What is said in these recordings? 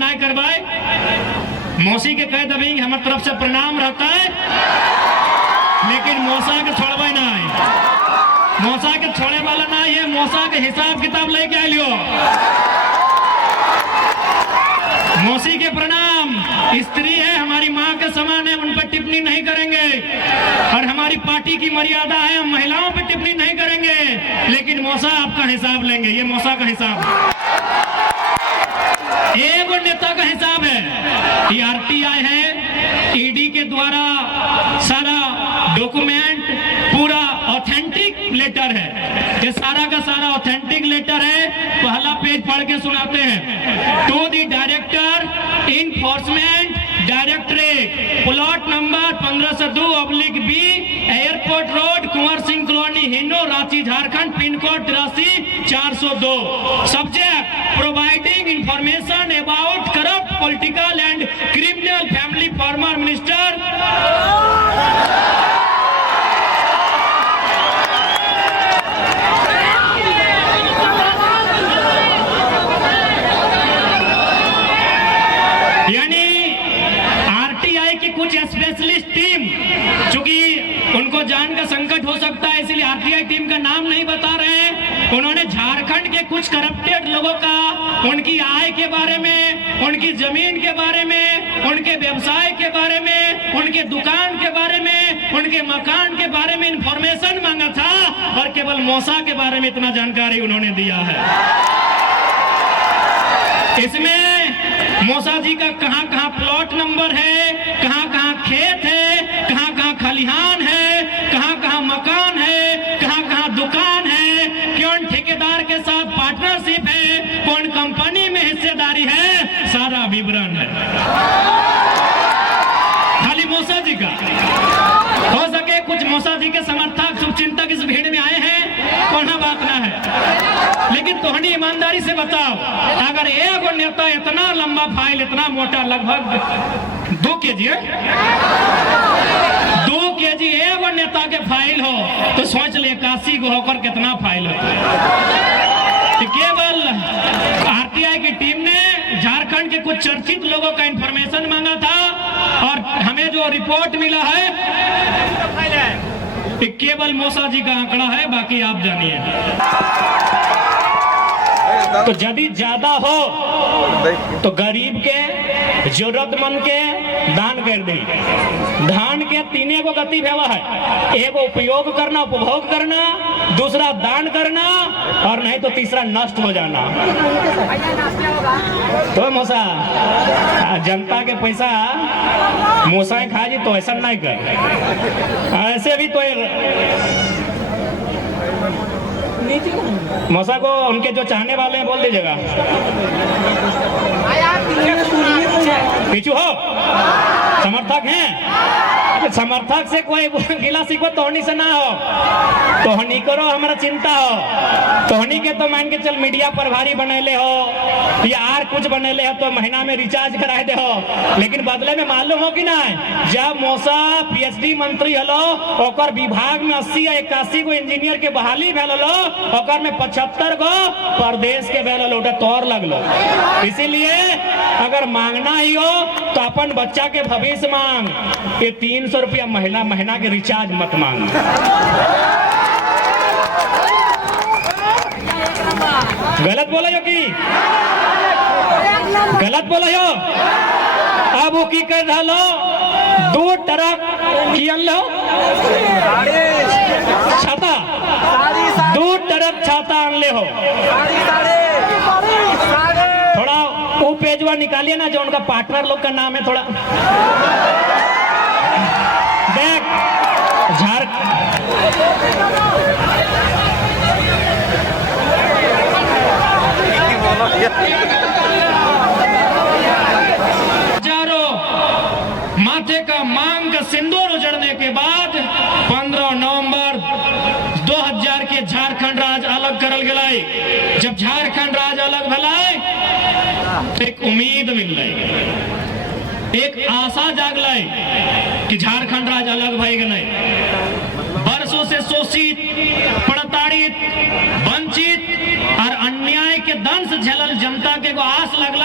ना करवाए, मौसी के कह दबी हमारे तरफ से प्रणाम रहता है, लेकिन मौसा के छोड़वे ना है, मौसा के छोड़े वाला ना है, मौसा के हिसाब किताब लेके आ लियो। मौसी के प्रणाम, स्त्री है, हमारी माँ के समान है, उन पर टिप्पणी नहीं करेंगे, और हमारी पार्टी की मर्यादा है, हम महिलाओं पर टिप्पणी नहीं करेंगे, लेकिन मौसा आपका हिसाब लेंगे। ये मौसा का हिसाब, एक नेता का हिसाब है। ये आरटीआई है, ईडी के द्वारा सारा डॉक्यूमेंट पूरा ऑथेंटिक लेटर है, ये सारा का सारा ऑथेंटिक लेटर है। पहला पेज पढ़ के सुनाते हैं। To the director enforcement directorate, plot number 1502/B, airport road, Kunwar Singh colony, Hinoo, Ranchi, Jharkhand, pin code 83-402। Subject providing information about corrupt political and criminal family former minister. कुछ स्पेशलिस्ट टीम, चूंकि उनको जान का संकट हो सकता है, इसलिए आरटीआई टीम का नाम नहीं बता रहे हैं। उन्होंने झारखंड के कुछ करप्टेड लोगों का, उनकी आय के बारे में, उनकी जमीन के बारे में, उनके व्यवसाय के बारे में, उनके दुकान के बारे में, उनके मकान के बारे में इंफॉर्मेशन मांगा था, और केवल मौसा के बारे में इतना जानकारी उन्होंने दिया है। इसमें मौसा जी का कहां कहां प्लॉट नंबर है, कहां कहां खेत है, कहां कहां खलिहान है, कहां कहां मकान है, कहां कहां दुकान है, कौन ठेकेदार के साथ पार्टनरशिप है, कौन कंपनी में हिस्सेदारी है, सारा विवरण है। खाली मौसा जी का हो सके, कुछ मौसा जी के समर्थक शुभचिंतक इस भीड़ में आए हैं, कोना बात ना है, लेकिन तोहनी ईमानदारी से बताओ, अगर एक नेता इतना लंबा फाइल, इतना मोटा, लगभग 2 केजी है, 2 केजी एक नेता के फाइल हो, तो सोच ले 81 को होकर कितना फाइल होता है। तो केवल आरटीआई की टीम ने झारखंड के कुछ चर्चित लोगों का इंफॉर्मेशन मांगा था, और हमें जो रिपोर्ट मिला है केवल मौसा जी का आंकड़ा है, बाकी आप जानिए। तो यदि ज्यादा हो तो गरीब के, जरूरतमंद के दान कर दी। दान के 3 को गति भेवा है, एक उपयोग करना, उपभोग करना, दूसरा दान करना, और नहीं तो तीसरा नष्ट हो जाना। तो मौसा जनता के पैसा मौसा खा जी, तो ऐसा नहीं कर, ऐसे भी तो मौसा को उनके जो चाहने वाले हैं बोल दीजिएगा, पीछू हो, समर्थक हैं, समर्थक से कोई गिला सीखो तोहनी से ना हो, तोहनी करो हमारा चिंता हो, तोहनी के तो मान के चल मीडिया प्रभारी बनेले हो या आर कुछ बनेले हो, तो महीना में रिचार्ज कराए दे हो, लेकिन बदले में मालूम हो कि ना, जब मौसा पीएचडी मंत्री हलो, ओकर विभाग में 80 या 81 को इंजीनियर के बहाली भेल हलो, ओकर में 75 को प्रदेश के भेल हलो, तोर लगलो। इसीलिए अगर मांगना ही हो तो अपन बच्चा के भविष्य मांग, ये 300 रुपया महीना के रिचार्ज मत मांग। गलत बोला हो कि गलत बोला हो? अब वो की कर रहा लो, 2 ट्रक किया लो छाता, 2 ट्रक छाता आन ले हो। थोड़ा वो पेजवा निकालिए ना, जो उनका पार्टनर लोग का नाम है, थोड़ा देख हजारों माथे का मांग का सिंदूर उजड़ने के बाद 15 नवंबर 2000 के झारखंड राज्य अलग करल गए। जब झारखंड राज्य अलग भलाए तो एक उम्मीद मिल रही, एक आशा जागल कि झारखंड राज्य अलग भय गए। वर्षों से शोषित, प्रताड़ित, वंचित और अन्याय के दंश झेलल जनता के को आस लगल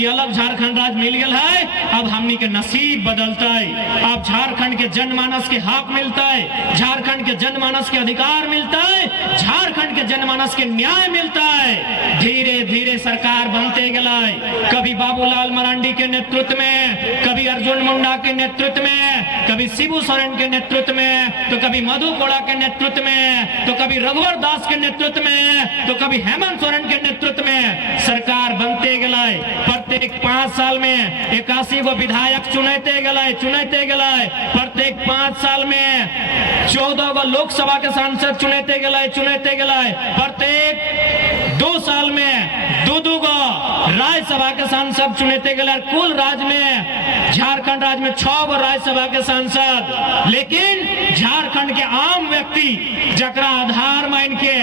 कि अलग झारखंड राज्य मिल गया है, अब हमनी के नसीब बदलता है, अब झारखंड के जनमानस के हक मिलता है, झारखंड के जनमानस के अधिकार मिलता है, झारखंड के जनमानस के न्याय मिलता है। धीरे धीरे सरकार बनते गया है, कभी बाबूलाल मरांडी के नेतृत्व में, कभी अर्जुन मुंडा के नेतृत्व में, कभी शिबू सोरेन के नेतृत्व में, तो कभी मधु कोड़ा के नेतृत्व में, तो कभी रघुवर दास के नेतृत्व में, तो कभी हेमंत सोरेन के नेतृत्व में सरकार बनते गए। प्रत्येक 5 साल में 81 गो विधायक चुनते गए, प्रत्येक 5 साल में 14 गो लोकसभा के सांसद चुनते गए, प्रत्येक 2 साल में 2 गो राज्यसभा के सांसद चुनते गए। कुल राज्य में, झारखंड राज्य में 6 गो राज्यसभा के सांसद। लेकिन झारखंड के आम व्यक्ति जकरा आधार मान के,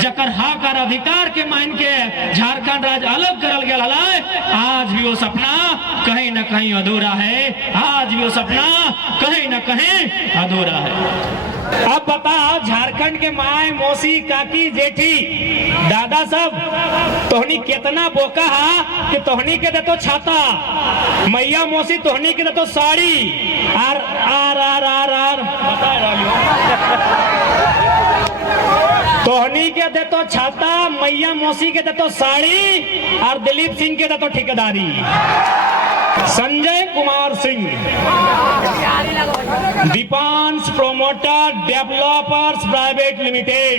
जकर हक और अधिकार के मान के झारखंड राज्य अलग करल गया है, आज भी वो सपना कहीं न कहीं अधूरा है, आज भी वो सपना कहीं न कहीं अधूरा है। अब बताओ, झारखंड के माए, मौसी, काकी, जेठी, दादा सब तोहनी कितना बोका है कि तोहनी के देतो छाता, मैया मौसी तोहनी के देतो साड़ी, आर आर आर आर आर तोहनी के देतो छाता, मैया मौसी के देतो साड़ी, और दिलीप सिंह के देतो ठेकेदारी। Sanjay Kumar Singh, Dipansh promoter developers private limited.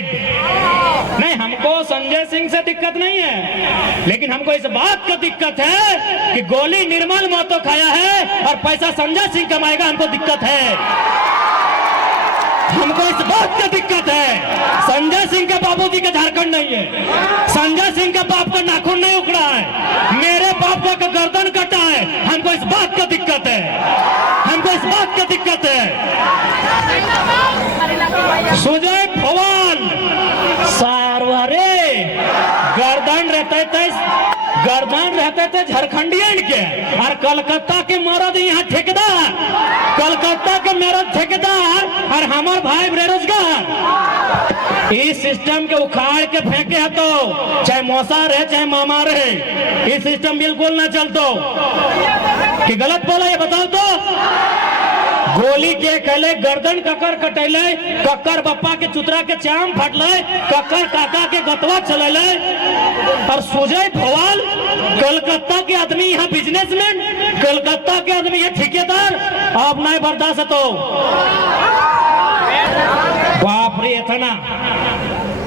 नहीं, हमको संजय सिंह से दिक्कत नहीं है, लेकिन हमको इस बात का दिक्कत है कि गोली निर्मल महतो खाया है और पैसा संजय सिंह कमाएगा, हमको दिक्कत है। हमको इस बात का दिक्कत है, संजय सिंह के बाबूजी का झारखंड नहीं है, संजय सिंह का बाप का नाखून नहीं उखड़ा है, मेरे बाप का गर्दन कटा है। हमको इस बात का दिक्कत है, हमको इस बात का दिक्कत है। सुजय भवाल सारवारे गर्दन रहते थे झारखंडियन के, और कलकत्ता के मरद यहाँ ठेकेदार, कलकत्ता के मरद ठेकेदार, और हमार भाई बेरोजगार। इस सिस्टम के उखाड़ के फेंके है तो चाहे मौसा रहे चाहे मामा रहे, इस सिस्टम बिल्कुल ना चलतो। कि गलत बोला ये बताओ तो? गोली के कहले गर्दन ककर कटैले, ककर बप्पा के चुतरा के चाम फाटले, ककर काका के गतवा चलेले, और सुजय भवाल कलकत्ता के आदमी यहाँ बिजनेसमैन, कलकत्ता के आदमी यहाँ ठेकेदार। अब नहीं बर्दाश्त तो बाप रे इतना।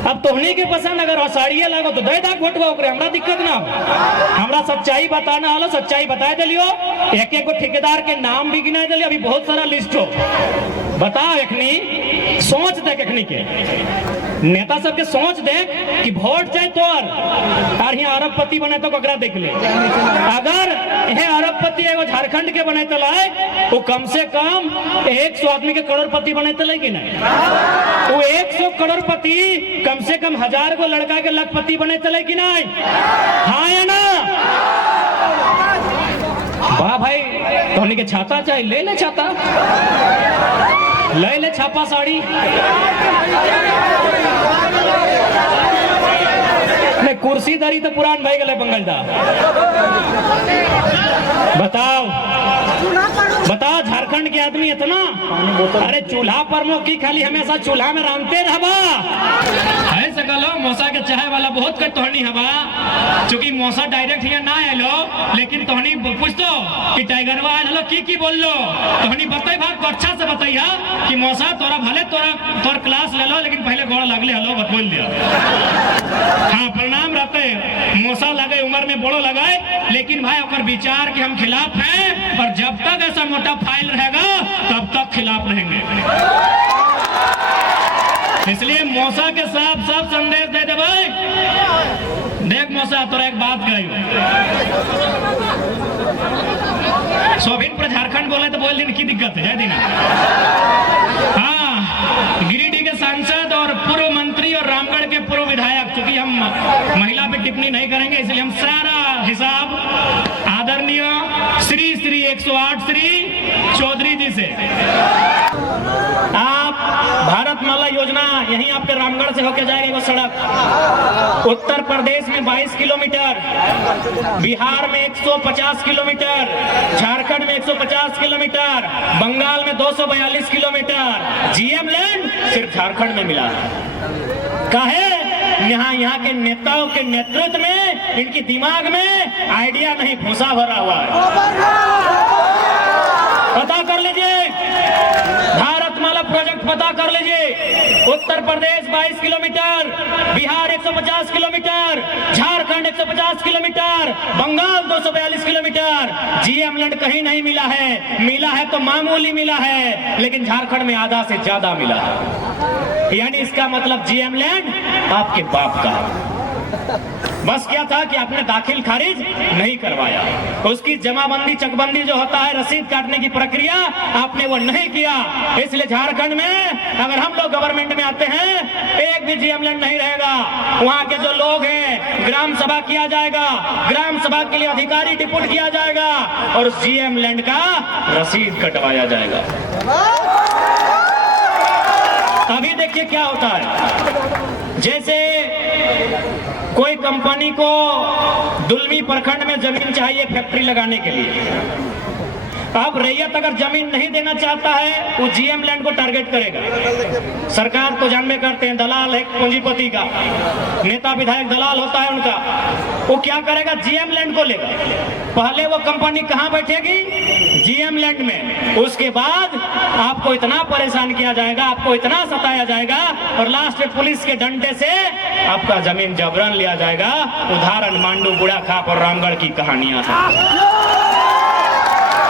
अब तोहनी के पसंद अगर साड़िया लागो तो दे दाग वोट ओकरे, हमरा दिक्कत ना, हमरा सच्चाई बताना हलो, सच्चाई बता दिलियो। एक एक ठेकेदार के नाम भी गिना दिलियो, अभी बहुत सारा लिस्ट हो। बताओ एखनी सोच देख, एखनी के नेता सबके सोच देख कि वोट चाहे तोर, और यहाँ अरबपति बने तो ककरा देख ले। अगर ये अरबपति एगो झारखंड के बने लाए, वो कम से कम 100 आदमी के करोड़पति बने तो कि नहीं? वो 100 करोड़पति कम से कम 1000 को लड़का के लखपति बने चले कि नहीं? हाँ या ना? वाह भाई, तोहनी के छाता चाहिए, ले ले छाता, ले ले छापा साड़ी। नहीं, कुर्सी दरी तो पुरान भाई गले बंगल दा। बताओ बताओ, झारखंड के आदमी इतना, अरे चूल्हा पर मोकी खाली हमेशा चूल्हा में रांधते रहबा है सकलो। मौसा के चाहे वाला बहुत कर तोहनी हवा, चूंकि मौसा डायरेक्ट यहाँ ना आलो, लेकिन तोहनी पूछ दो कि टाइगरवा आलो की बोल लो, तोहनी बताई भाग अच्छा से बताइया कि मौसा तोरा भले तोर क्लास ले लो, लेकिन पहले गोड़ा लगले हलो बत बोल दिया। हाँ, प्रणाम रहते, मौसा लगे उम्र में बड़ो लगाए, लेकिन भाई ओकर विचार के हम खिलाफ हैं, और जब तक ऐसा मोटा फाइल रहेगा तब तक खिलाफ रहेंगे। इसलिए मौसा के साफ साफ संदेश दे दे भाई। देख मौसा, तोरा एक बात कही, सोभिन पर झारखंड बोले तो बोल दिन की दिक्कत है दीना। हाँ, गिरिडीह के सांसद और पूर्व मंत्री और रामगढ़ के पूर्व विधायक, चूंकि हम महिला पे टिप्पणी नहीं करेंगे, इसलिए हम सारा हिसाब आदरणीय श्री 108 श्री चौधरी जी से आप भारतमाला योजना यहीं आपके रामगढ़ से होकर जाएगा वो सड़क। उत्तर प्रदेश में 22 किलोमीटर, बिहार में 150 किलोमीटर, झारखंड में 150 किलोमीटर, बंगाल में 242 किलोमीटर। जीएम लैंड सिर्फ झारखंड में मिला है। काहे? यहाँ के नेताओं के नेतृत्व में, इनकी दिमाग में आइडिया नहीं, भूसा भरा हुआ है। पता कर लीजिए, भारतमाला प्रोजेक्ट पता कर लीजिए। Uttar Pradesh 22 kilometre, Bihar 150 kilometre, Jharkhand 150 kilometre, Bengal 242 kilometre. GM land कहीं नहीं मिला है, मिला है तो मामूली मिला है, लेकिन झारखंड में आधा से ज्यादा मिला है। यानी इसका मतलब जीएम लैंड आपके बाप का है। बस क्या था कि आपने दाखिल खारिज नहीं करवाया, उसकी जमाबंदी चकबंदी जो होता है, रसीद काटने की प्रक्रिया, आपने वो नहीं किया। इसलिए झारखंड में अगर हम लोग गवर्नमेंट में आते हैं, एक भी जीएम लैंड नहीं रहेगा। वहां के जो लोग हैं, ग्राम सभा किया जाएगा, ग्राम सभा के लिए अधिकारी डिप्यूट किया जाएगा और उस जीएम लैंड का रसीद कटवाया जाएगा। अभी देखिए क्या होता है, जैसे कोई कंपनी को दुलमी प्रखंड में जमीन चाहिए फैक्ट्री लगाने के लिए। अब रैयत अगर जमीन नहीं देना चाहता है, वो जीएम लैंड को टारगेट करेगा। सरकार तो जानबे करते हैं, दलाल है पूंजीपति का, नेता विधायक दलाल होता है उनका। वो क्या करेगा? जीएम लैंड को लेगा। पहले वो कंपनी कहाँ बैठेगी? जीएम लैंड में। उसके बाद आपको इतना परेशान किया जाएगा, आपको इतना सताया जाएगा और लास्ट में पुलिस के डंडे से आपका जमीन जबरन लिया जाएगा। उदाहरण मांडू, बुढ़ा खाप और रामगढ़ की कहानियां हैं।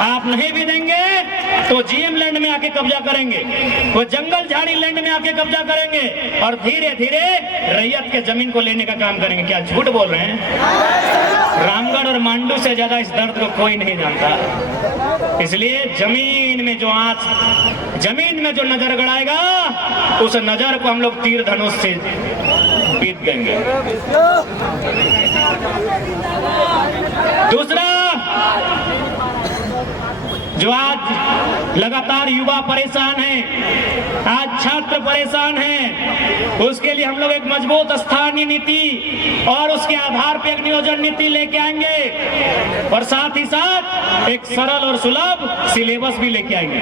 आप नहीं भी देंगे तो जीएम लैंड में आके कब्जा करेंगे, वो जंगल झाड़ी लैंड में आके कब्जा करेंगे और धीरे धीरे रैयत के जमीन को लेने का काम करेंगे। क्या झूठ बोल रहे हैं? रामगढ़ और मांडू से ज्यादा इस दर्द को कोई नहीं जानता। इसलिए जमीन में जो आंच, जमीन में जो नजर गड़ाएगा, उस नजर को हम लोग तीर धनुष से पीट देंगे। दूसरा, जो आज लगातार युवा परेशान हैं, आज छात्र परेशान हैं, उसके लिए हम लोग एक मजबूत स्थानीय नीति और उसके आधार पर एक नियोजन नीति लेके आएंगे और साथ ही साथ एक सरल और सुलभ सिलेबस भी लेके आएंगे।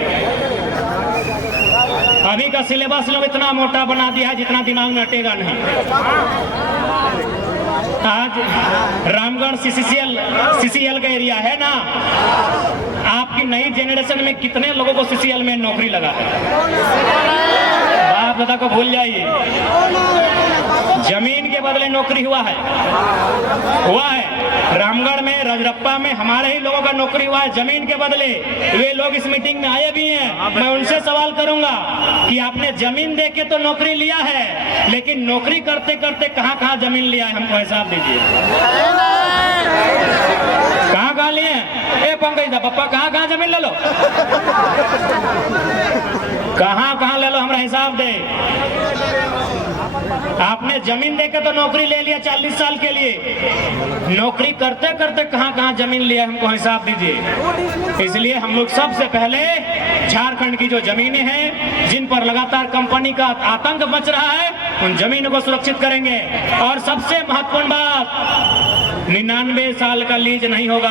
अभी का सिलेबस लोग इतना मोटा बना दिया है जितना दिमाग में अटेगा नहीं। आज रामगढ़ सीसीएल का एरिया है ना, आपकी नई जनरेशन में कितने लोगों को सीसीएल में नौकरी लगा है? बाप दादा को भूल जाइए। जमीन के बदले नौकरी हुआ है रामगढ़ में, रजरप्पा में हमारे ही लोगों का नौकरी हुआ है जमीन के बदले। वे लोग इस मीटिंग में आए भी हैं। मैं उनसे सवाल करूंगा कि आपने जमीन दे के तो नौकरी लिया है, लेकिन नौकरी करते करते कहां कहां जमीन लिया है, हमको हिसाब दीजिए। कहां कहां लिए? ए पंकज दा पप्पा, कहां कहां जमीन ले लो, कहां कहां ले लो, हमारा हिसाब दे। आपने जमीन देकर तो नौकरी ले लिया 40 साल के लिए, नौकरी करते करते कहां कहां जमीन लिया, हमको हिसाब दीजिए। इसलिए हम लोग सबसे पहले झारखंड की जो जमीनें हैं, जिन पर लगातार कंपनी का आतंक मच रहा है, उन जमीनों को सुरक्षित करेंगे। और सबसे महत्वपूर्ण बात, 99 साल का लीज नहीं होगा।